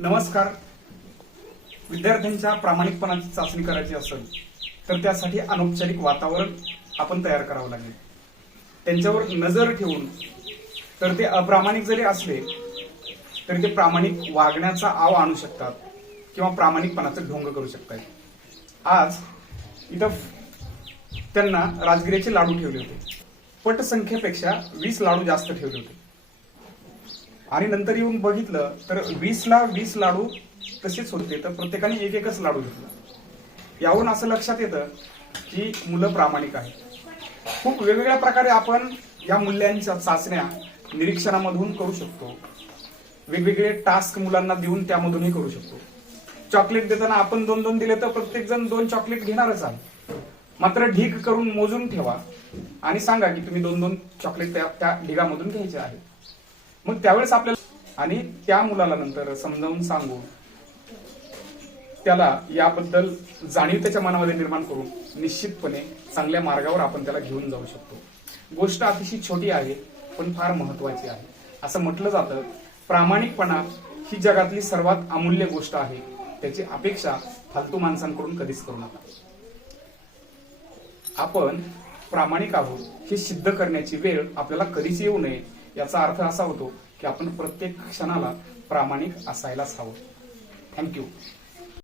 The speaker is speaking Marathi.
नमस्कार. विद्यार्थ्यांच्या प्रामाणिकपणाची चाचणी करायची असेल तर त्यासाठी अनौपचारिक वातावरण आपण तयार करावं लागेल. त्यांच्यावर नजर ठेवून तर ते अप्रामाणिक जरी असले तरी ते प्रामाणिक वागण्याचा आव आणू शकतात किंवा प्रामाणिकपणाचं ढोंग करू शकतात. आज इथं त्यांना राजगिऱ्याचे लाडू ठेवले होते. पटसंख्येपेक्षा वीस लाडू जास्त ठेवले होते. आणि नंतर येऊन बघितलं तर वीसला वीस लाडू तसेच होते. तर प्रत्येकाने एक एकच लाडू घेतला. याहून असं लक्षात येतं की मुलं प्रामाणिक आहेत. खूप वेगवेगळ्या प्रकारे आपण या मूल्यांच्या चाचण्या निरीक्षणामधून करू शकतो. वेगवेगळे टास्क मुलांना देऊन त्यामधूनही करू शकतो. चॉकलेट देताना आपण दोन दोन दिले तर प्रत्येक जण दोन चॉकलेट घेणारच आहे. मात्र ढीग करून मोजून ठेवा आणि सांगा की तुम्ही दोन दोन चॉकलेट त्या त्या ढिगामधून घ्यायचे आहेत. मग त्यावेळेस आपल्याला आणि त्या मुलाला नंतर समजावून सांगून त्याला याबद्दल जाणीव त्याच्या मनामध्ये निर्माण करून निश्चितपणे चांगल्या मार्गावर आपण त्याला घेऊन जाऊ शकतो. गोष्ट अतिशय छोटी आहे पण फार महत्वाची आहे. असं म्हटलं जातं प्रामाणिकपणा ही जगातली सर्वात अमूल्य गोष्ट आहे. त्याची अपेक्षा फालतू माणसांकडून कधीच करू नका. आपण प्रामाणिक आहोत हे सिद्ध करण्याची वेळ आपल्याला कधीच येऊ नये याचा अर्थ असा होतो की आपण प्रत्येक क्षणाला प्रामाणिक असायलाच हवं. थँक्यू